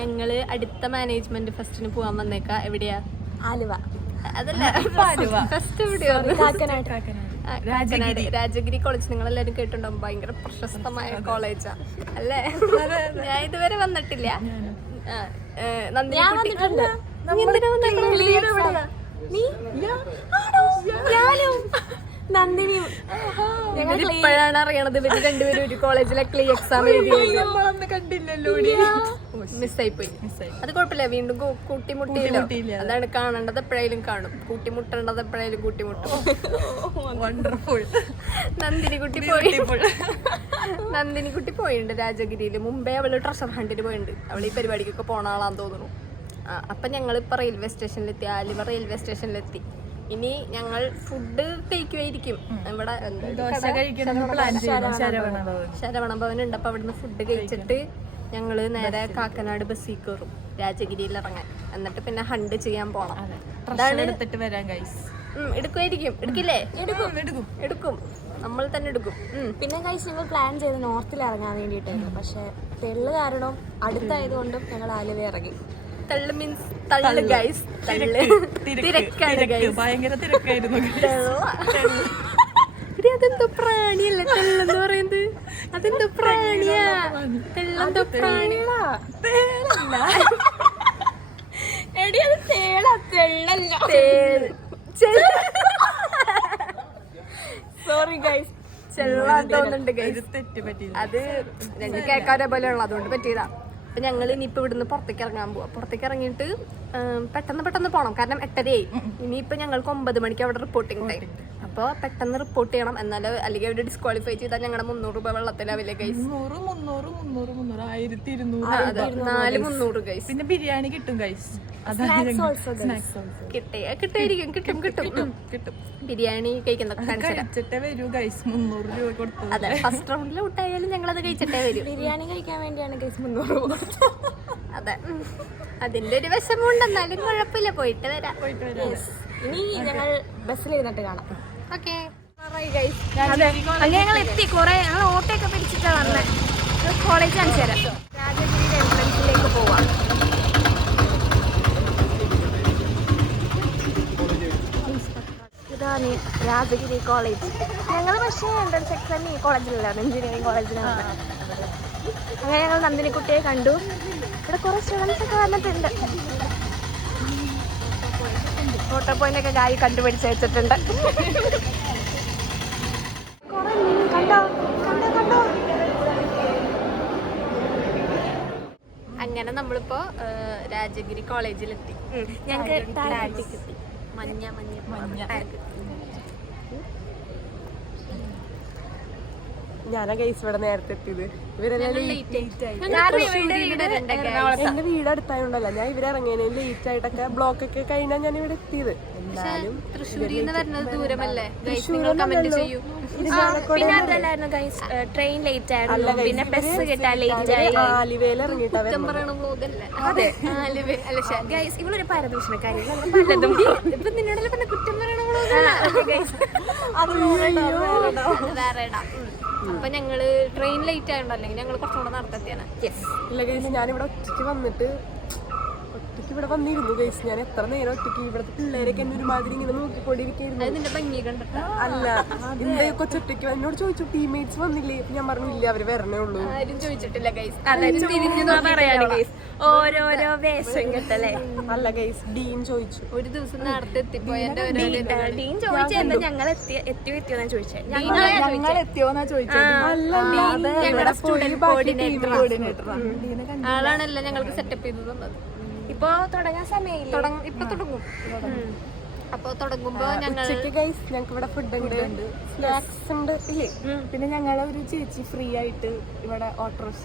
ഞങ്ങള് അടുത്ത മാനേജ്മെന്റ് ഫെസ്റ്റിന് പോകാൻ വന്നേക്കാ. എവിടെയാ? ആലുവ. അതല്ല, ഫസ്റ്റ് എവിടെയാ? രാജഗിരി കോളേജ്. നിങ്ങളെല്ലാരും കേട്ടിട്ടുണ്ടാവും, ഭയങ്കര പ്രശസ്തമായ കോളേജാ അല്ലേ? ഞാൻ ഇതുവരെ വന്നിട്ടില്ല. നന്ദിനി നന്ദിനിയും ഇപ്പോഴാണ് അറിയണത് ഇവര് രണ്ടുപേരും ഒരു കോളേജിലെ ക്ലീ എക്സാം എഴുതിയത്. മിസ്സായി പോയി. അത് കുഴപ്പമില്ല, വീണ്ടും കൂട്ടിമുട്ടിയില്ല. അതാണ് കാണേണ്ടത് എപ്പോഴേലും കാണും, കൂട്ടിമുട്ടേണ്ടത് എപ്പോഴേലും കൂട്ടിമുട്ടും. വണ്ടർഫുൾ. നന്ദിനിക്കുട്ടി പോയിട്ടുണ്ട് രാജഗിരിയിൽ. മുമ്പേ അവള് ട്രഷർ ഹണ്ടിന് പോയിട്ടുണ്ട്. അവൾ ഈ പരിപാടിക്കൊക്കെ പോണ ആളാന്ന് തോന്നുന്നു. അപ്പൊ ഞങ്ങളിപ്പോ റെയിൽവേ സ്റ്റേഷനിലെത്തി, ആലുവ റെയിൽവേ സ്റ്റേഷനിലെത്തി. ഇനി ഞങ്ങൾ ഫുഡ് കഴിക്കുമായിരിക്കും. ഇവിടെ ശരവണ ഭവൻ ഉണ്ട്. അപ്പൊ അവിടുന്ന് ഫുഡ് കഴിച്ചിട്ട് ഞങ്ങള് നേരെ കാക്കനാട് ബസ്സിൽ കയറും രാജഗിരിയിൽ ഇറങ്ങാൻ. എന്നിട്ട് പിന്നെ ഹണ്ട് ചെയ്യാൻ പോണം. എടുക്കുമായിരിക്കും. എടുക്കില്ലേ? എടുക്കും, നമ്മൾ തന്നെ എടുക്കും. പിന്നെ ഗൈസ് ഞങ്ങൾ പ്ലാൻ ചെയ്ത് നോർത്തിൽ ഇറങ്ങാൻ വേണ്ടിയിട്ടായിരുന്നു. പക്ഷെ തെള്ള് കാരണം അടുത്തായതുകൊണ്ടും ഞങ്ങൾ ആലുവ ഇറങ്ങി. തള്ളു മീൻസ് തള്ളു ഗൈസ്. ഭയങ്കര തിരക്കായിരുന്നു. അതെന്തോ പ്രാണിയല്ലേ തെള്ളെന്ന് പറയുന്നത്? അതെന്തോ പ്രാണിയാ? തെള്ളെന്തോ പ്രാണിയാ? സോറി ഗൈസ്, ചെള്ളാൻ തോന്നുന്നുണ്ട് ഗൈസ്. അത് ഞങ്ങൾ കേൾക്കാരെ പോലെയുള്ള അതുകൊണ്ട് പറ്റിയതാ. അപ്പൊ ഞങ്ങൾ ഇനിയിപ്പോ ഇവിടുന്ന് പുറത്തേക്ക് ഇറങ്ങാൻ പോവാ. പുറത്തേക്ക് ഇറങ്ങിയിട്ട് പെട്ടെന്ന് പോണം, കാരണം 8:30 ഇനിയിപ്പോ ഞങ്ങൾക്ക് 9 മണിക്ക് അവിടെ റിപ്പോർട്ടിംഗ് ടൈം. അപ്പോൾ പെട്ടെന്ന് റിപ്പോർട്ട് ചെയ്യണം, എന്നാലും അല്ലെങ്കിൽ അവർ ഡിസ്ക്വാളിഫൈ ചെയ്താൽ ഞങ്ങളുടെ 300 രൂപ വെള്ളത്തിലാവില്ലേ ഗൈസ്? 300 ഗൈസ്. പിന്നെ ബിരിയാണി കിട്ടും ഗൈസ്. കിട്ടും. ബിരിയാണി കഴിച്ചിട്ടേ വരൂ ഗൈസ്. 300 രൂപ കൊടുത്തു. അതെ, ഫസ്റ്റ് റൗണ്ടിൽ ഔട്ടായാലും ഞങ്ങൾ അത് കഴിച്ചിട്ടേ വരും. ബിരിയാണി കഴിക്കാൻ വേണ്ടിയാണ് ഗൈസ് 300 രൂപ. അതെ, അതിന്റെ ഒരു വിഷമമുണ്ട്, എന്നാലും കുഴപ്പമില്ല. പോയിട്ട് വരാം. ഇനി ഞങ്ങൾ ബസ്സിലിരുന്നിട്ട് കാണാം. ഓക്കെ, ഞങ്ങൾ എത്തി. ഞങ്ങൾ ഓട്ടോയൊക്കെ പിടിച്ചിട്ടാണ് വന്നത്. കോളേജ് കാണിച്ചു തരാം. രാജഗിരിയുടെ എൻട്രൻസിലേക്ക് പോവാം. ഇതാണ് രാജഗിരി കോളേജ്. ഞങ്ങൾ പക്ഷേ എൻട്രൻസ് എക്സാം ഈ കോളേജിലാണ്, എഞ്ചിനീയറിംഗ് കോളേജിലാണ്. അങ്ങനെ ഞങ്ങൾ നന്ദിനിക്കുട്ടിയെ കണ്ടു. ഇവിടെ കുറേ സ്റ്റുഡൻസ് ഒക്കെ വന്നിട്ടുണ്ട്. ഫോട്ടോ പോയിന്റൊക്കെ ഗായി കണ്ടുപിടിച്ച് വെച്ചിട്ടുണ്ട്. അങ്ങനെ നമ്മളിപ്പോ രാജഗിരി കോളേജിലെത്തി. ഞങ്ങൾക്ക് കിട്ടി മഞ്ഞ. ഞാനാ ഗൈസ് ഇവിടെ നേരത്തെ എത്തിയത്. ഇവരെല്ലാം എന്റെ വീട് അടുത്തായോണ്ടല്ല ഞാൻ ഇവരിറങ്ങിയതിന് ലേറ്റ് ആയിട്ടൊക്കെ ബ്ലോക്ക് ഒക്കെ കഴിഞ്ഞാൽ ഞാൻ ഇവിടെ എത്തിയത്. എന്നാലും തൃശ്ശൂരിന്ന് വരുന്നത് ദൂരമല്ലേ? കമന്റ് ചെയ്യൂ. പിന്നെ അതല്ലായിരുന്നു ഗൈസ്, ട്രെയിൻ ലേറ്റ് ആയിരുന്നു, പിന്നെ ബസ് കിട്ടാൻ ലേറ്റ് ആയി. ആലുവയിൽ ഇറങ്ങിയിട്ടാ ഗൈസ് ഇവളൊരു പരദൂഷണക്കാരി. പലതും ഇപ്പൊ നിന്നോടല്ലേ പറഞ്ഞ കുറ്റം പറയണ വേറെ ഇടാം. അപ്പൊ ഞങ്ങള് ട്രെയിൻ ലേറ്റ് ആയതുകൊണ്ട്, അല്ലെങ്കിൽ ഞങ്ങൾ കുറച്ചുകൂടെ നടത്തെത്തിയാണ്. ഇല്ല ഗൈസ്, ഞാനിവിടെ ഒറ്റയ്ക്ക് ഇവിടെ വന്നിരുന്നു ഗൈസ്. ഞാൻ എത്ര നേരം ഒറ്റയ്ക്ക് ഇവിടുത്തെ പിള്ളേരൊക്കെ എന്നെ ഒരുമാതിരി ഇങ്ങനെ നോക്കിക്കൊണ്ടിരിക്കുന്നു. അതിന്റെ ഭംഗി കണ്ടിട്ട് അല്ല, എന്താ കൊച്ചൊറ്റയ്ക്ക് എന്നോട് ചോദിച്ചു ടീംമേറ്റ്സ് വന്നില്ലേ? ഞാൻ പറഞ്ഞില്ല, അവര് വരണേ ഉള്ളൂ. ആരും ചോദിച്ചിട്ടില്ല ഗൈസ്. ഓരോരോ വേഷം കെട്ടല്ലേ? അല്ല ഗൈസ്, ഡീൻ ചോദിച്ചു. ഒരു ദിവസം നേരത്തെ എത്തിപ്പോയെന്റെ ഡീൻ ചോദിച്ചെന്താ ഞങ്ങൾ എത്തിയോന്നാ ചോദിച്ചേ. എത്തിയോന്നാ ചോദിച്ചത്. ഞങ്ങളുടെ സ്റ്റുഡന്റ് കോർഡിനേറ്റർ ആളാണല്ലോ ഞങ്ങൾക്ക് സെറ്റപ്പ് ചെയ്ത് തന്നത്. ഇപ്പൊ തുടങ്ങാൻ സമയമില്ല. ഇപ്പൊ തുടങ്ങും. അപ്പൊ തുടങ്ങുമ്പോ ഞങ്ങൾക്ക് ഇവിടെ ഫുഡ് ഉണ്ട്, സ്നാക്സ് ഉണ്ട്. പിന്നെ ഞങ്ങളെ ഒരു ചേച്ചി ഫ്രീ ആയിട്ട് ഇവിടെ ഓട്ടോറിക്ഷ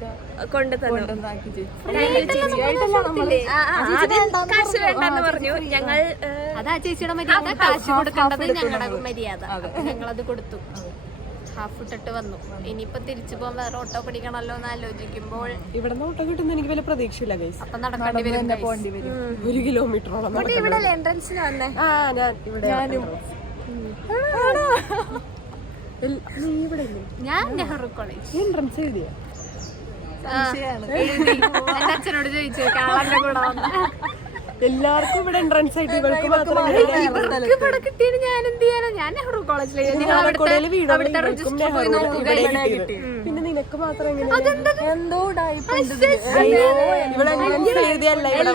കൊണ്ടുതന്നാക്കി. കാശ് വേണ്ടെന്ന് പറഞ്ഞു. ഞങ്ങൾ അതാ ചേച്ചിയുടെ മര്യാദ, കാശ് കൊടുക്കേണ്ടത് ഞങ്ങളുടെ മര്യാദ. ഞങ്ങളത് കൊടുത്തു. ഹാഫ് ഇട്ടിട്ട് വന്നു. ഇനിയിപ്പോ തിരിച്ചു പോകാൻ വേറെ ഓട്ടോ പിടിക്കണല്ലോ എന്ന് ആലോചിക്കുമ്പോൾ ഇവിടെ ഓട്ടോ കിട്ടുന്ന എനിക്ക് വലിയ പ്രതീക്ഷയില്ല ഗൈസ്. അപ്പൊ നടക്കേണ്ടി വരും. 1 കിലോമീറ്ററോളം. ഇവിടെ എൻട്രൻസിന് വന്നേ. ഞാൻ നെഹ്റു കോളേജ് എൻട്രൻസ് എഴുതിയ എഴുതി എന്റെ അച്ഛനോട് ചോദിച്ചു ആളെന്റെ കൂടെ വന്ന എല്ലാവർക്കും ഇവിടെ എൻട്രൻസ് ആയിട്ട് ഇവർക്ക് മാത്രം ഇവർക്ക് ഇവിടെ കിട്ടിയത് ഞാൻ എന്ത് ചെയ്യാനാ? ഞാൻ നെഹ്റു കോളേജിലേക്ക് നിങ്ങൾ അവിടുത്തെ രജിസ്റ്റർ പോയി നോക്കുക. പിന്നെ നിനക്ക് മാത്രം എന്തോ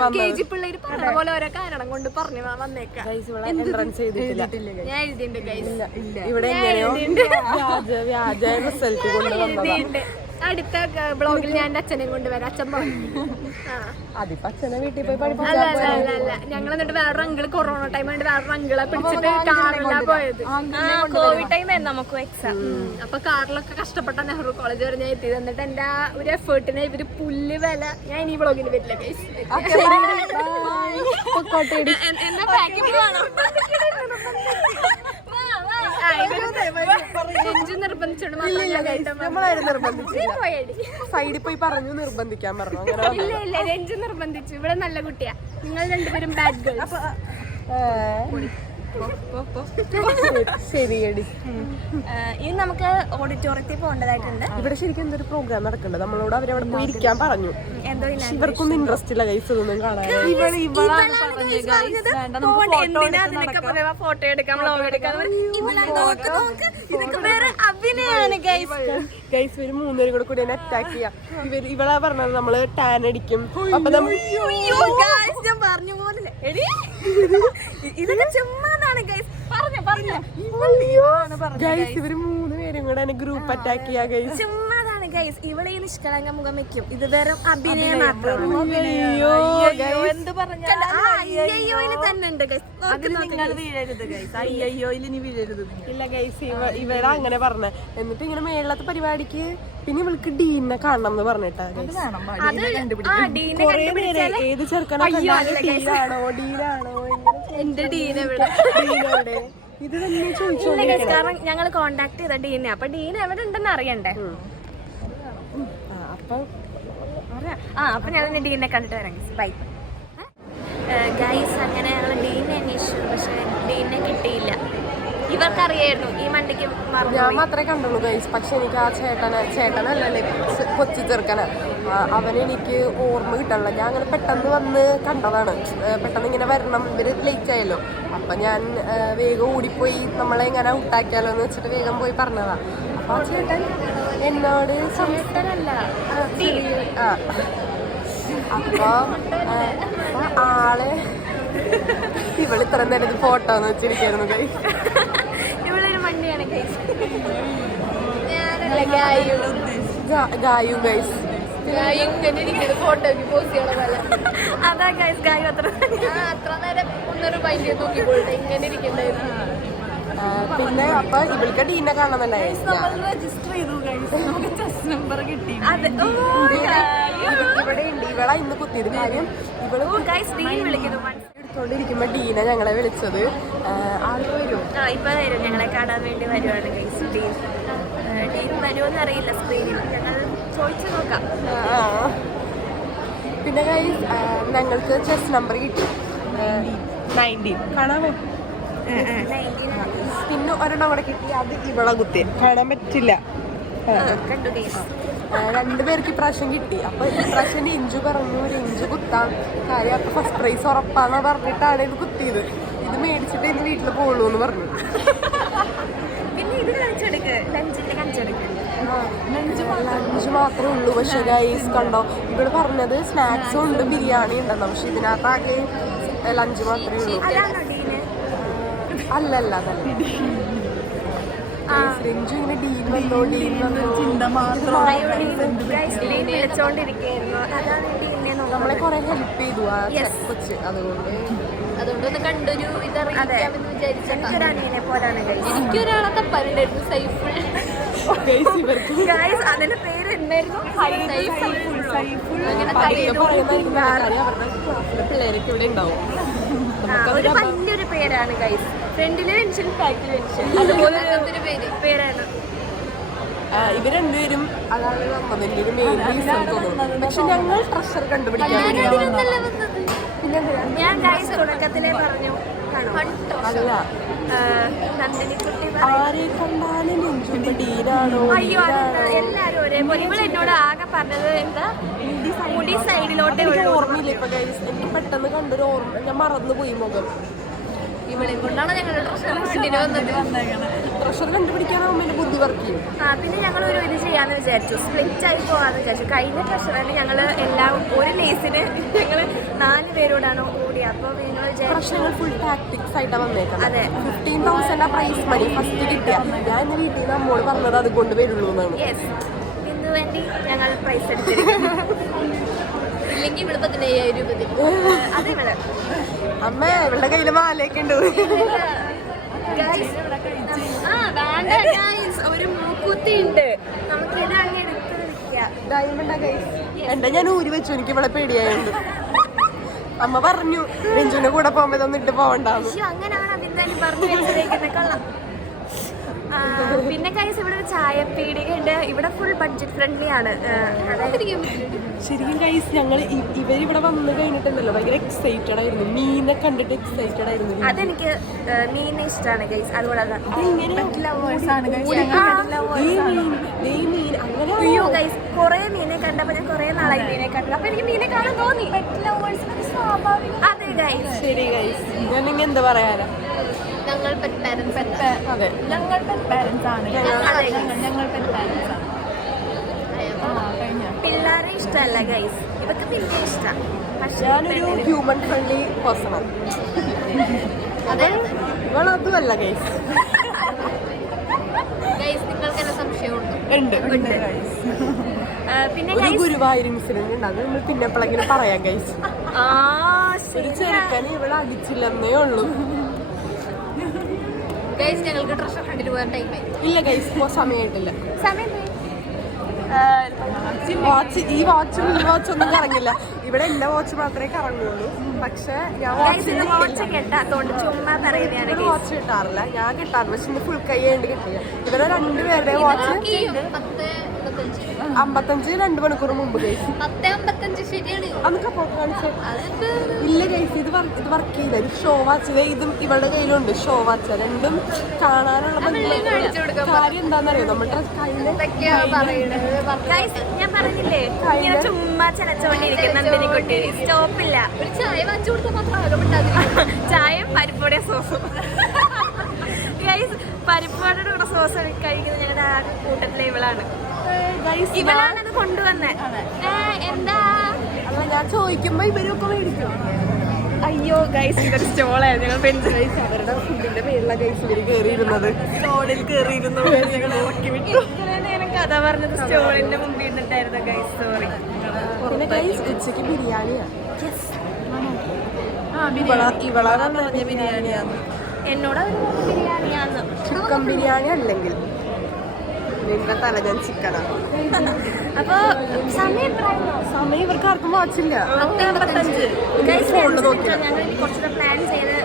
LKG പിള്ളേര് പറഞ്ഞ പോലെ ഓരോ കാരണം കൊണ്ട് പറഞ്ഞു വന്നേക്കാം. എൻട്രൻസ് ചെയ്തിട്ടില്ല. ഞാൻ എഴുതിണ്ട് ഗൈസ്, ഇവിടെ എങ്ങനെയോ വ്യാജ റിസൾട്ട് എഴുതിണ്ട്. അടുത്ത ബ്ലോഗിൽ ഞാൻ എന്റെ അച്ഛനെയും കൊണ്ടുവരാം. അച്ഛൻ പറഞ്ഞു അതിപ്പോ അച്ഛനെ വീട്ടിൽ പോയി അല്ല ഞങ്ങൾ എന്നിട്ട് വേറെ അങ്കിള് കൊറോണ ടൈം ആയിട്ട് വേറെ അങ്കിളെ പിടിച്ചിട്ട് കാറിലാ പോയത്. കോവിഡ് ടൈം ആയിരുന്നു നമുക്ക് എക്സാം. അപ്പൊ കാറിലൊക്കെ കഷ്ടപ്പെട്ട നെഹ്റു കോളേജ് വരെ ഞാൻ എത്തിയത്. എന്നിട്ട് എന്റെ ആ ഒരു എഫേർട്ടിനെ ഇവര് പുല്ല് വില ഞാൻ ഇനി ബ്ലോഗിന് പറ്റില്ല ഗൈസ്. എന്നാ പാക്കിങ് വേണം സൈഡിൽ പോയി പറഞ്ഞു നിർബന്ധിക്കാൻ പറഞ്ഞു. ഇല്ല രഞ്ജു നിർബന്ധിച്ചു. ഇവിടെ നല്ല കുട്ടിയാ. നിങ്ങൾ രണ്ടുപേരും ബാഡ് ഗേൾസ്. ശരിയടി. ഇനി നമുക്ക് ഓഡിറ്റോറിയത്തിൽ പോകേണ്ടതായിട്ടുണ്ട്. ഇവിടെ ശരിക്കും എന്തൊരു പ്രോഗ്രാം നടക്കുന്നുണ്ട്. നമ്മളോട് അവരവിടെ പോയി ഇരിക്കാൻ പറഞ്ഞു. എന്തോ ഇവർക്കൊന്നും ഇൻട്രസ്റ്റ് ഇല്ല ഗൈസ് ഇതൊന്നും കാണാൻ. ഫോട്ടോ എടുക്കാം, വ്ലോഗ് എടുക്കാം. അഭിനയാണ് ഗൈസ്. ഗൈസ് ഇവര് മൂന്നുപേരും കൂടെ കൂടി എന്നെ അറ്റാക്ക് ചെയ്യാം. ഇവളാ പറഞ്ഞത് നമ്മള് ടാൻ അടിക്കും. അപ്പൊ ഞാൻ പറഞ്ഞു പോലില്ലേ ഇതൊക്കെ ചുമ്മാതാണ് ഗൈസ്. ഗൈസ് ഇവര് മൂന്നുപേരും കൂടെ എന്നെ ഗ്രൂപ്പ് അറ്റാക്ക് ചെയ്യാ ഗൈസ്. ചുമ്മാതാണ് ഗൈസ്. ഇവിടെ ഈ നിഷ്കളങ്ക മുഖം വെക്കും. ഇത് വെറും അഭിനയം മാത്രമാണ്. എന്ത് പറഞ്ഞ അയ്യോയില് തന്നെ ഉണ്ട് ഗൈസ്. നിങ്ങൾ വീഴരുത് ഗൈസ്. അയ്യോയിൽ ഇനി വീഴരുത്. ഇല്ല ഗൈസ് ഇവരാ അങ്ങനെ പറഞ്ഞ. എന്നിട്ട് ഇങ്ങനെ മേളത്തെ പരിപാടിക്ക് പിന്നെ ഇവൾക്ക് ഡീനെ കാണണം എന്ന് പറഞ്ഞിട്ടാ. ഏത് ചെറുക്കണോ ഡീനാണോ എന്റെ ഡീൻ എവിടെ? ഇത് തന്നെ ചോദിച്ചോ. കാരണം ഞങ്ങൾ കോണ്ടാക്ട് ചെയ്ത ഡീനെ. അപ്പൊ ഡീൻ എവിടെ ഉണ്ടെന്ന് അറിയണ്ടേ? അപ്പൊ ഞാൻ ഡീനെ കണ്ടിട്ട് വരാം ഗൈസ്. Bye guys. അങ്ങനെ ഞങ്ങൾ ഡീനെ അന്വേഷിച്ചു. പക്ഷെ ഡീനെ കിട്ടിയില്ല. ഇവർക്കറിയായിരുന്നു ഈ മണ്ടിക്ക്. ഞാൻ മാത്രമേ കണ്ടുള്ളൂ ഗൈസ്. പക്ഷെ എനിക്ക് ആ ചേട്ടനല്ലേ കൊച്ചു ചെറുക്കന അവനെനിക്ക് ഓർമ്മ കിട്ടണില്ല. ഞാൻ അങ്ങനെ പെട്ടെന്ന് വന്ന് കണ്ടതാണ്. പെട്ടെന്ന് ഇങ്ങനെ വരണം, ഇവര് ലേറ്റ് ആയല്ലോ. അപ്പൊ ഞാൻ വേഗം ഓടിപ്പോയി നമ്മളെ ഇങ്ങനെ ഔട്ടാക്കിയാലോ എന്ന് വെച്ചിട്ട് വേഗം പോയി പറഞ്ഞതാ. അപ്പൊ ആ ചേട്ടൻ എന്നോട് ചേട്ടനല്ല അപ്പൊ ആളെ ഇവളിത്ര നേരം ഫോട്ടോ എന്ന് വെച്ചിരിക്കായിരുന്നു ഗൈസ്. ഇവളൊരു മണ്ടിയാണ് ഗൈസ്. ഗായും ഗൈസ്. ഫോട്ടോക്ക് പോസ്റ്റ് ചെയ്യണ പോലെ. അതാ ഗൈസ് ഗായു അത്ര നേരം ഒന്നൊരു പൈൻ്റെ നോക്കിക്കോട്ടെ ഇങ്ങനെ ഇരിക്കണ്ടായിരുന്നു. പിന്നെ അപ്പൊ ഇവൾക്ക് ഡീനെ കാണുന്നല്ലേ രജിസ്റ്റർ ചെയ്തു ഗൈസ്. നമുക്ക് ചെസ് നമ്പർ കിട്ടി. ഇവിടെ ഉണ്ട്. ഇവളാ ഇന്ന് കുത്തിയത്. കാര്യം ഇവള് എടുത്തോണ്ടിരിക്കുമ്പോ ഡീന ഞങ്ങളെ വിളിച്ചത്. ആള് വരും. ഇപ്പൊ വരും. ഞങ്ങളെ കാണാൻ വേണ്ടി വരുവാണ് ഗൈസ്. ഡീൻ വരുമെന്ന് അറിയില്ല സ്ക്രീനിൽ. ഞങ്ങൾ ചോദിച്ചു നോക്കാം. പിന്നെ ഗൈസ് ഞങ്ങൾക്ക് ചെസ് നമ്പർ കിട്ടി 19. കാണാമോ? പിന്നെ ഒരെണ്ണം കൂടെ കിട്ടി. അത് ഇവളെ കുത്തി കാണാൻ പറ്റില്ല. കണ്ടു ഗൈസ്. രണ്ടുപേർക്ക് ഇപ്രാവശ്യം കിട്ടി. അപ്പൊ ഇപ്രാവശ്യം ഇഞ്ചു പറഞ്ഞു ഒരു ഇഞ്ചു കുത്താൻ കാര്യം. അപ്പൊ ഫസ്റ്റ് പ്രൈസ് ഉറപ്പാന്ന് പറഞ്ഞിട്ടാണ് ഇത് കുത്തിയത്. ഇത് മേടിച്ചിട്ട് ഇന്ന് വീട്ടിൽ പോകുള്ളൂ എന്ന് പറഞ്ഞു. പിന്നെ ഇത് കാണിച്ചെടുക്ക്. ലഞ്ചിന്റെ കാണിച്ചെടുക്ക്. ലഞ്ച് മാത്രമേ ഉള്ളൂ. പക്ഷെ ഗൈസ് കണ്ടോ ഇവള് പറഞ്ഞത് സ്നാക്സും ഉണ്ട് ബിരിയാണി ഉണ്ടെന്നോ. പക്ഷെ ഇതിനകത്താകെ ലഞ്ച് മാത്രമേ ഉള്ളൂ. അല്ലല്ല അതല്ല. രഞ്ജു ഇങ്ങനെ ഡീൻ വന്നോ ഡീൻ വന്നോ ചിന്ത മാത്രം. വിളിച്ചോണ്ടിരിക്കുന്നു. അതാണ് ഡീനെ നമ്മളെ കുറെ ഹെൽപ്പ് ചെയ്തു ആ കൊച്ച്. അതുകൊണ്ടൊന്ന് കണ്ടൊരു ഇതറിയാമെന്ന് വിചാരിച്ചു. എനിക്കൊരനിയനെ പോലാണ് ഗൈസ്. എനിക്കൊരാളെ തപ്പാനുണ്ടായിരുന്നു. സൈഫുൾ. ഗൈസ് അതിന്റെ പേര് എന്തായിരുന്നു? പിള്ളേരൊക്കെ ഇവിടെ ഉണ്ടാവും. ഒരു വലിയൊരു പേരാണ് ഗൈസ്. ഫ്രണ്ടില് മെൻഷൻ ബാക്കിൽ മെൻഷൻ. അതുപോലെ പേരാണ്. ഇവർ രണ്ടുപേരും അതാണ് വന്നതിന്റെ ഒരു മെയിൻ റീസൺ തോന്നുന്നു. പക്ഷെ ഞങ്ങൾ ട്രഷർ കണ്ടുപിടിക്കാൻ ഞാൻ ഗൈസ് തുടക്കത്തിലേ പറഞ്ഞു. അല്ല നന്ദിനിക്കുട്ടി ആരെ കണ്ടാലും ഡീനാണോ അയ്യോ എല്ലാരും ഒരേ അതേപോലെ ഇവിടെ എന്നോട് ആകെ പറഞ്ഞത് എന്താ മുടി സൈഡിലോട്ടേ എനിക്ക് ഉള്ളൂ. ഓർമ്മയില്ല ഇപ്പൊ ഗൈസ്. എനിക്ക് പെട്ടെന്ന് കണ്ടൊരു ഓർമ്മ, ഞാൻ മറന്നുപോയി മുഖം. ഇവളെ കൊണ്ടാണ് ഞങ്ങളുടെ പ്രഷർ കണ്ടുപിടിക്കാനാവുമ്പോ എന്റെ ബുദ്ധി വർക്ക് ചെയ്യും. പിന്നെ ഞങ്ങൾ ഇത് ചെയ്യാന്ന് വിചാരിച്ചു, സ്പ്ലിറ്റ് ആയി പോകാന്ന് വിചാരിച്ചു. കഴിഞ്ഞ പ്രഷറിൽ ഞങ്ങൾ എല്ലാം ഒരു ലേസിന് ഞങ്ങൾ 4 പേരോടാണ് ഓടിയത്. അപ്പോൾ ഞങ്ങൾ വിചാരിച്ചു പ്രശ്നങ്ങൾ ഫുൾ ടാക്ടിക്സ് ആയിട്ടാണ് വന്നേക്കുന്നത്. അതെ. 15,000 പ്രൈസ് മണി ഫസ്റ്റ് കിട്ടിയ. ഞാൻ എന്റെ വീട്ടിൽ നിന്ന് അമ്മോട് പറഞ്ഞത് അത് കൊണ്ടുവരുള്ളൂ എന്നാണ്. യെസ്, ഇതിനു വേണ്ടി ഞങ്ങൾ പ്രൈസ് എടുത്തിരിക്കും. ഇല്ലെങ്കിൽ ഇവിടെ 15,000 രൂപ അത് ഇവിടെ അമ്മ ഇവളുടെ കയ്യില് മാലയൊക്കെ ഉണ്ട്. ഒരു മൂക്കുത്തി ഉണ്ട്, നമുക്ക് ഇതാണ് എടുത്ത് വിളിക്കാം. ഡയമണ്ടാ ഗൈസ്. എന്റെ ഞാൻ ഊരി വെച്ചു, എനിക്ക് ഇവളെ പേടിയായുണ്ട്. അമ്മ പറഞ്ഞു രഞ്ജുവിന്റെ കൂടെ പോകുമ്പോ ഇതൊന്നും ഇട്ട് പോവണ്ടാന്ന്. അങ്ങനെയാണ് അതെന്തായാലും പറഞ്ഞു വെച്ചിരിക്കുന്നത്. കൊള്ളാം. പിന്നെ കൈസ് ഇവിടെ ഒരു ചായപ്പീടികയുണ്ട്. ഇവിടെ ഫുൾ ബഡ്ജറ്റ് ഫ്രണ്ട്ലി ആണ്. ശരിക്കും ഗൈസ് ഞങ്ങൾ ഇവരിവിടെ വന്നു കഴിഞ്ഞിട്ടുണ്ടല്ലോ ഭയങ്കര എക്സൈറ്റഡ് ആയിരുന്നു. മീനെ കണ്ടിട്ട് എക്സൈറ്റഡ് ആയിരുന്നു. അതെനിക്ക് മീനെ ഇഷ്ടമാണ് ഗൈസ്. അതുപോലെ അയ്യോ ഗൈസ്, കുറെ മീനെ കണ്ടപ്പോ ഞാൻ കുറെ നാളായി മീനെ കണ്ടത്. അപ്പൊ എനിക്ക് മീനെ കാണാൻ തോന്നി. അതെ ഗൈസ്. ശരി ഗൈസ്, ഞാൻ നിങ്ങൾ എന്താ പറയാനാ, ഞങ്ങൾ പെറ്റ് പാരൻസ് അതെ ഞങ്ങൾ പെറ്റ് പാരൻസ് ആണ്. ഞങ്ങൾ പെറ്റ് പാരൻസ് ആണ്. പിള്ളേരെ ഇഷ്ടമല്ല ഗൈസ്, ഇവക്ക് പിന്നെ ഇഷ്ടം. പക്ഷെ ഞാനൊരു ഹ്യൂമൻ ഫ്രണ്ട്ലി പേഴ്സണാണ്. അതെ ഇവളതുമല്ല ഗൈസ്. ഗൈസ് നിങ്ങൾക്ക് എന്നെ സംശയമുണ്ട്. ഉണ്ട് പിന്നെ ഒരു ഗുരുവായൂർ ഇൻസിഡന്റ് ഉണ്ട്, അത് നമ്മൾ പിന്നെ എപ്പോഴെങ്കിലും പറയാം ഗൈസ്. ഒരു ചെറുക്കന് ഇവിടെ അടിച്ചില്ലെന്നേ ഉള്ളൂ. ഗൈസ് ഞങ്ങൾക്ക് ട്രഷർ ഹണ്ടിന് പോകാൻ ടൈമായി. ഇല്ല ഗൈസ്, ഇപ്പോ സമയമായിട്ടില്ല. സമയം വാച്ച് ഈ വാച്ചും ഈ വാച്ചൊന്നും കറങ്ങില്ല. ഇവിടെ എന്റെ വാച്ച് മാത്രമേ കറങ്ങുള്ളൂ. പക്ഷെ ഞാൻ വാച്ച് കെട്ടാത്തോണ്ട് ചുമ്മാ പറയുന്നതാണ്. വാച്ച് കിട്ടാറില്ല, ഞാൻ കിട്ടാറില്ല. പക്ഷെ ഇന്ന് ഫുൾ കൈ ആയിട്ട് കിട്ടില്ല. ഇവരെ രണ്ടുപേരുടെ വാച്ച് 55 2 മണിക്കൂർ മുമ്പ് ഗൈസ്. 10:55 ശരിയാണ്. അതൊക്കെ കാണിച്ചേ. ഇല്ല ഗൈസ്, ഇത് വർക്ക് ചെയ്ത ഒരു ഷോ വാച്ച്. ഇതും ഇവളുടെ കയ്യിലുണ്ട് ഷോ വാച്ച്. രണ്ടും കാണാനുള്ള കാര്യം എന്താണെന്നറിയോ, നമ്മുടെ ഞാൻ പറഞ്ഞില്ലേ ഇങ്ങനെ ചുമ്മാ ചലച്ചോണ്ടിരിക്കും നന്ദിനിക്കുട്ടി. സ്റ്റോപ്പില്ല. ഒരു ചായ വാങ്ങിച്ചു കൊടുത്താൽ മാത്രം ആരോണ്ടാകും. ചായയും പരിപ്പോടെ സോസും. ഗൈസ്, പരിപ്പോടെ കൂടെ സോസ് കഴിക്കുന്നത് ഞങ്ങളുടെ ആ കൂട്ടത്തിലെ ഇവളാണ്. ഇവളാണത് കൊണ്ടുവന്നത്. എന്താ അല്ല, ഞാൻ ചോദിക്കുമ്പോ ഇവരൊക്കെ മേടിക്കും. അയ്യോ ഗൈസ്, ഇതൊരു സ്റ്റോളായിരുന്നു. ഞങ്ങൾ ഗൈസ് അവരുടെ ഫുഡിന്റെ പേരിലുള്ള ഗൈസ് ഇവര് കയറിയിരുന്നത്. സ്റ്റോളിൽ കയറിയിരുന്ന ഞങ്ങൾ ഇറക്കി വിട്ടു. നേരം കഥ പറഞ്ഞത് സ്റ്റോളിന്റെ മുമ്പിൽ ഇട്ടിട്ടായിരുന്നു ഗൈസ്. സോറി. പിന്നെ ഗൈസ് ഉച്ചക്ക് ബിരിയാണിയാണ്. ഇവളാണ് പറഞ്ഞ ബിരിയാണിയാണ്. എന്നോട് ബിരിയാണിയാന്ന്. ചിക്കൻ ബിരിയാണി അല്ലെങ്കിൽ നിന്റെ തല ഞാൻ ചിക്കനാണ്. അപ്പൊ സമയം സമയം ഇവർക്ക് ആർക്കും വാച്ചില്ല. 10:55. ഫോണിൽ നോക്കി ഞങ്ങൾ കുറച്ചുകൂടെ പ്ലാൻ ചെയ്ത്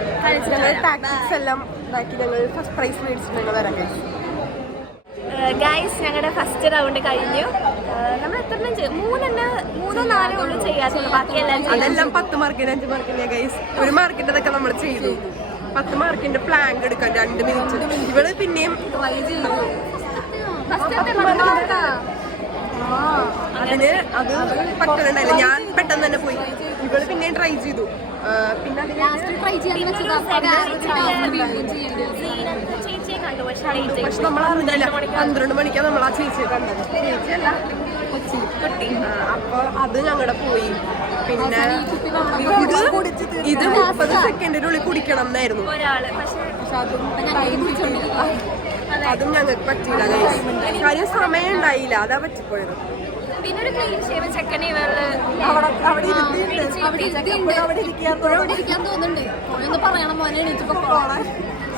ഞങ്ങൾ ടാക്ടിക്സ് എല്ലാം ഇതാക്കി ഞങ്ങൾ ഫസ്റ്റ് പ്രൈസ് മേടിച്ചിട്ട് ഞങ്ങൾ വരാം ഗൈസ്. ഗൈസ്, ഞങ്ങളുടെ ഫസ്റ്റ് റൗണ്ട് കഴിഞ്ഞു. നമ്മൾ എത്ര 3 4 ഉള്ളു ചെയ്യാത്തുള്ളൂ. ബാക്കിയെല്ലാം അതെല്ലാം 10 മാർക്കിന് 5 മാർക്കിന്റെ ഗൈസ്. 1 മാർക്കിൻ്റെതൊക്കെ നമ്മൾ ചെയ്തു. 10 മാർക്കിന്റെ പ്ലാങ്ക് എടുക്കാൻ 2 മിനിറ്റ്. ഇവള് പിന്നെയും അതിന് അത് പറ്റണുണ്ടായില്ല. ഞാൻ പെട്ടെന്ന് തന്നെ പോയി. ഇവള് പിന്നെയും ട്രൈ ചെയ്തു. പിന്നെ ചേച്ചിയെ കണ്ടു. പക്ഷെ നമ്മൾ അറിഞ്ഞില്ല 12 മണിക്കാണ് നമ്മൾ ആ ചേച്ചിയെ കണ്ടത്. ചേച്ചിയല്ല, കുട്ടി. അപ്പൊ അത് ഞങ്ങളുടെ പോയി. പിന്നെ ഇത് 30 സെക്കൻഡിനുള്ളിൽ കുടിക്കണം എന്നായിരുന്നു. ഒരാള്. പക്ഷെ അതും ഞങ്ങൾക്ക് പറ്റിയില്ല. കാര്യം സമയം ഉണ്ടായില്ല, അതാ പറ്റിപ്പോയത്. പിന്നെ ഒരു ക്ലീൻ ഷേവ് ചെക്കനെ അവിടെ ഇരിക്കാൻ തോന്നുന്നുണ്ട്. പറയണം മോനെ എണീറ്റപ്പോ.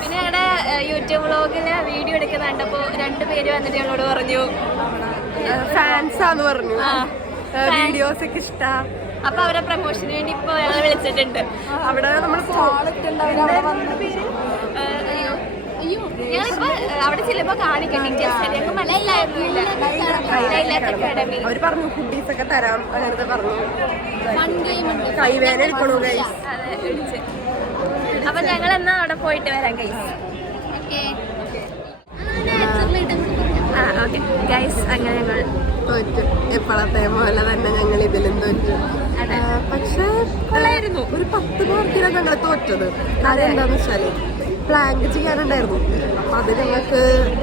പിന്നെ ഞങ്ങളുടെ യൂട്യൂബ് വ്ളോഗില് വീഡിയോ എടുക്കുന്ന കണ്ടപ്പോ 2 പേര് വന്നിട്ട് ഞങ്ങളോട് പറഞ്ഞു ഫാൻസാന്ന് പറഞ്ഞു. വീഡിയോസ് ഒക്കെ ഇഷ്ടാ. അപ്പൊ അവരെ പ്രമോഷന് വേണ്ടി ഇപ്പൊ ഞങ്ങൾ വിളിച്ചിട്ടുണ്ട്. അവിടെ നമ്മൾ ഞങ്ങളിപ്പോ അവിടെ ചെല്ലുമ്പോ കാണിക്കും ഡീറ്റെയിൽസ്. ഞങ്ങൾക്ക് മനസ്സിലായിരുന്നില്ല. അവര് പറഞ്ഞു ഫുഡീസ് ഒക്കെ തരാം അങ്ങനത്തെ പറഞ്ഞു. കൈവേന എടുക്കണോ ഗൈസ്? അപ്പൊ ഞങ്ങൾ എന്നാ അവിടെ പോയിട്ട് വരാം ഗൈസ്. ഓക്കെ ഗൈസ്, അങ്ങനെ ഞങ്ങൾ തോറ്റു. എപ്പോഴത്തെ പോലെ തന്നെ ഞങ്ങൾ ഇതിലും തോറ്റു. പക്ഷേ ഒരു 10 മാർക്കിനാണ് ഞങ്ങൾ തോറ്റത്. കാര്യം എന്താന്ന് വെച്ചാല് പ്ലാങ്ക് ചെയ്യാനുണ്ടായിരുന്നു. അപ്പൊ അത് ഞങ്ങൾക്ക്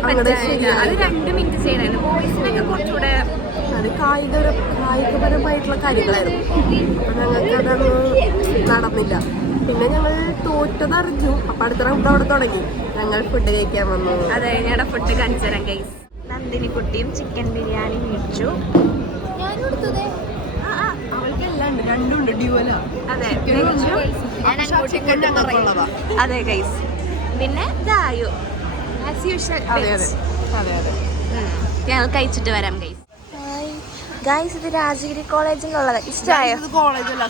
അങ്ങനെ അത് 2 മിനിറ്റ് ചെയ്യണായിരുന്നു. ബോയ്സിനൊക്കെ കുറച്ചുകൂടെ അത് കായികപരമായിട്ടുള്ള കാര്യങ്ങളായിരുന്നു. അപ്പൊ ഞങ്ങൾക്ക് അതൊന്നും നടന്നില്ല. പിന്നെ ഞങ്ങൾ തോറ്റതറിഞ്ഞു. അപ്പൊ അടുത്ത റൗണ്ട് അവിടെ തുടങ്ങി. ഞങ്ങൾ ഫുഡ് കഴിക്കാൻ വന്നു. അതെ, ഞങ്ങളുടെ ഫുഡ് കാണിച്ചു തരാം ഗൈസ്. നന്ദിനി കുട്ടിയും ചിക്കൻ ബിരിയാണി മേടിച്ചു. അവൾക്കെല്ലാം ഉണ്ട്, രണ്ടുണ്ട് ഡ്യുവല. അതെ അതെ ഗൈസ്. പിന്നെ ദായു ആസ് യൂഷ്വൽ. ഞങ്ങൾ കഴിച്ചിട്ട് വരാം ഗൈസ്. ഗൈസ് ഇത് രാജഗിരി കോളേജിലുള്ളത്. ഇഷ്ടമായോ? കോളേജല്ല,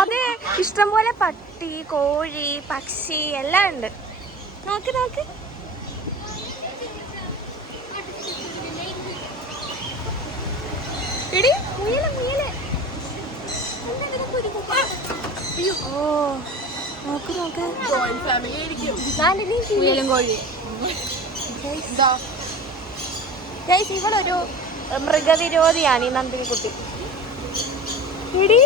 അതെ, ഇഷ്ടംപോലെ പട്ടി, കോഴി, പക്ഷി എല്ലാം ഉണ്ട്. നോക്ക് നോക്ക്. ഓ നോക്ക് നോക്ക്. ഗൈസ് ഇവളൊരു മൃഗവിരോധിയാണ് ഈ നന്ദിനി കുട്ടി. എടി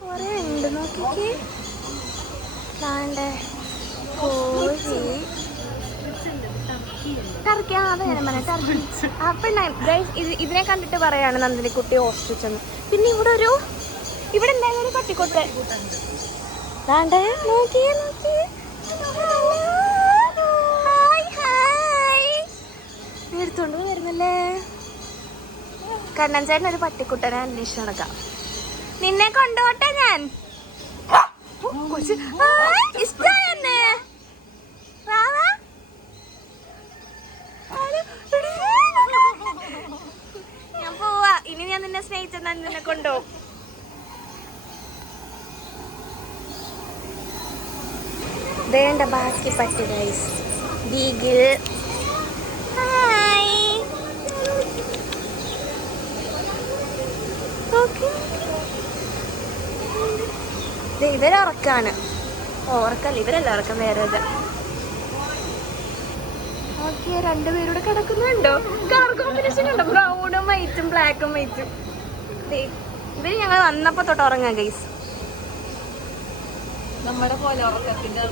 കൊറേ ഉണ്ട് നോക്കിക്കേ. കോഴി, ടർക്കി. അതെ ഞാൻ പറഞ്ഞ ടർക്കി. അപ്പൊ ഇതിനെ കണ്ടിട്ട് പറയാണ് നന്ദിനി കുട്ടി ഓസ്ട്രിച്ചെന്ന്. പിന്നെ ഇവിടെ എന്തായാലും ഒരു പട്ടിക്കൊട്ട് നോക്കിയേ നോക്കിയേ. എടുത്തോണ്ട് വരുന്നല്ലേ. കണ്ണൻ ചേട്ടൻ ഒരു പട്ടിക്കുട്ടനെ അന്വേഷിച്ച് നടക്കാം. നിന്നെ കൊണ്ടുപോട്ടെ ഞാൻ. ഇഷ്ടന്നെ ഞാൻ പോവാ. ഇനി ഞാൻ നിന്നെ സ്നേഹിച്ചെന്നാ നിന്നെ കൊണ്ടുപോകും. വേണ്ട ബാക്കി പട്ടി ഗൈസ്. ബീഗിൾ. ഹായ്. ഇവരുറക്കാണ്. ഉറക്കല്ല, ഇവരല്ല ഉറക്കം, വേറെ ഇത്. ഓക്കെ, 2 പേരൂടെ കിടക്കുന്നുണ്ടോ? കളർ കോമ്പിനേഷൻ ഉണ്ടോ? ബ്രൗണും വൈറ്റും ബ്ലാക്കും വൈറ്റും. ഇവര് ഞങ്ങൾ വന്നപ്പോ തൊട്ട് ഉറങ്ങാം ഗൈസ്. നമ്മുടെ പോലെ ഉറക്കത്തിന്റെ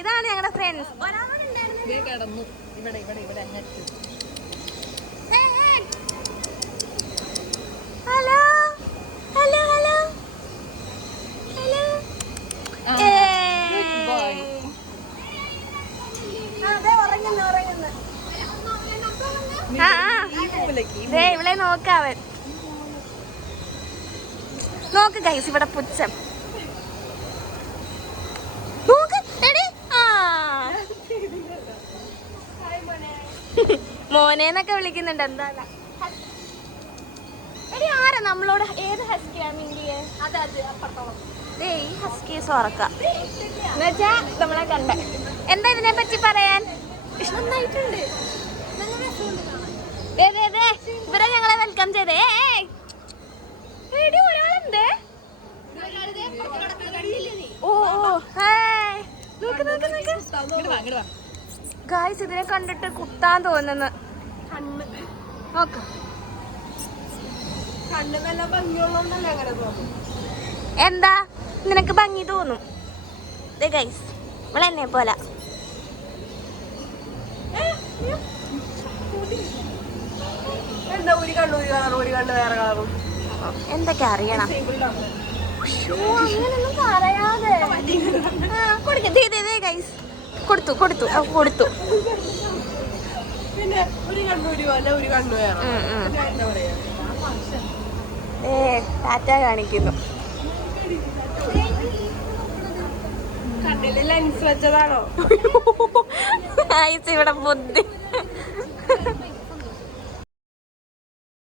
ഇതാണ് ഞങ്ങളുടെ ഫ്രണ്ട്സ്. കിടന്നു ഇവിടെ ഇവിടെ ഇവിടെ അങ്ങോട്ട്. Hello hello hello hello. ഇവിടെ നോക്കാവൻ. നോക്ക് ഗൈസ്, ഇവിടെ പുച്ഛം. മോനേന്നൊക്കെ വിളിക്കുന്നുണ്ട്. എന്താ എടി ആരാ നമ്മളോട്? ഏത് ഹസ്കിയാ മിണ്ടിയെ? ഈ ഹസ്കീസ് ഉറക്കാം എന്നുവെച്ചാ നമ്മളെ കണ്ട. എന്താ ഇതിനെ പറ്റി പറയാൻ? നന്നായിട്ടുണ്ട്. ഇവരെ ഞങ്ങളെ വെൽക്കം ചെയ്തേ. ഒരാളുണ്ട്. ഓ ഹായ്. ഗായ്സ് ഇതിനെ കണ്ടിട്ട് കുത്താൻ തോന്നുന്നു. എന്താ നിനക്ക് ഭംഗി തോന്നും ഗൈസ്? നമ്മളെന്നെ പോലെ. എന്തൊക്കെ അറിയണം? അങ്ങനൊന്നും പറയാതെ ഗൈസ്. കൊടുത്തു കൊടുത്തു കൊടുത്തു. പിന്നെ ഒരു കണ്ണു ഒരു കണ്ണു ടാറ്റ കാണിക്കുന്നു. ലെൻസ് വെച്ചതാണോ? ഇവിടെ ബുദ്ധി.